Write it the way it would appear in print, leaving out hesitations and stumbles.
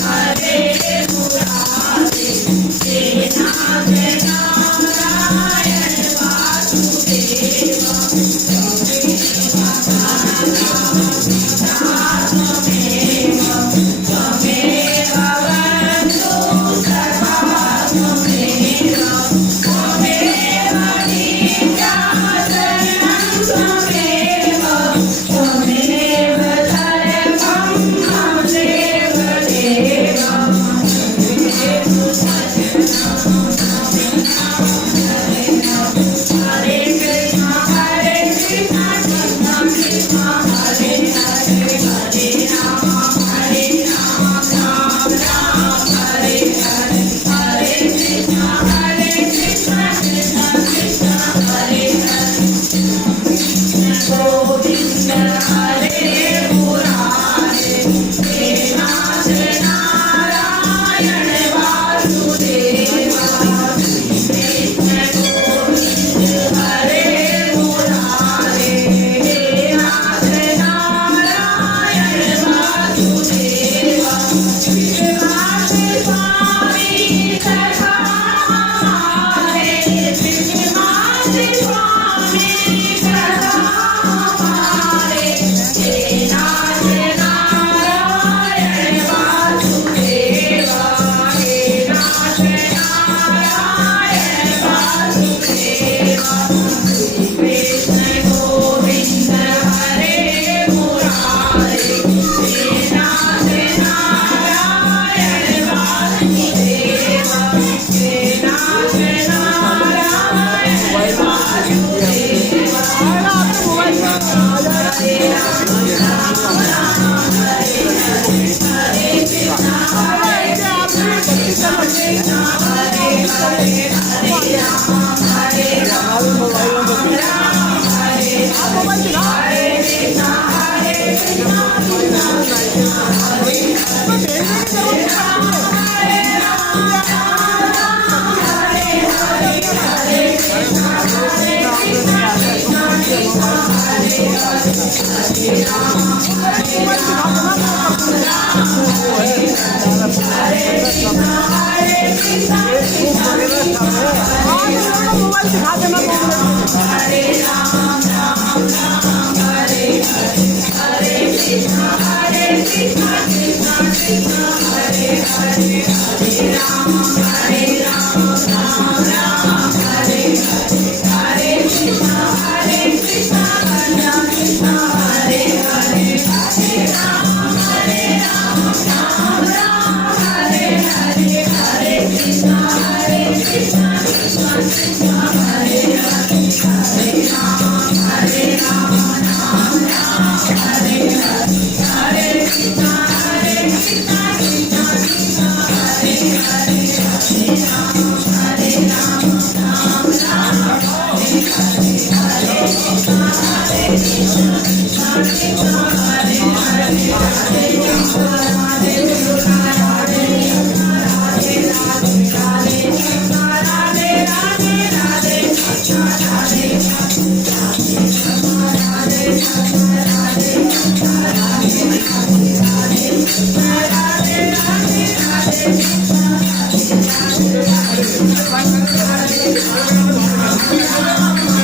Hare mobile दिखा देना। हरे राम राम राम हरे हरे, हरे कृष्णा कृष्णा कृष्णा हरे हरे, हरे राम राम राम हरे हरे, हरे कृष्णा कृष्णा कृष्णा हरे हरे, हरे राम राम राम हरे हरे, हरे कृष्णा कृष्णा कृष्णा हरे हरे, हरे राम राम राम हरे हरे, हरे कृष्णा कृष्णा कृष्णा हरे हरे, हरे राम राम राम हरे हरे, हरे कृष्णा कृष्णा कृष्णा हरे हरे, हरे कृष्णा राधे कृष्णा राधे कृष्णा राधे राधे, राधे कृष्णा राधे राधे राधे कृष्णा राधे राधे, राधे कृष्णा राधे कृष्णा राधे कृष्णा राधे राधे, राधे कृष्णा राधे राधे राधे कृष्णा राधे राधे, राधे कृष्णा राधे राधे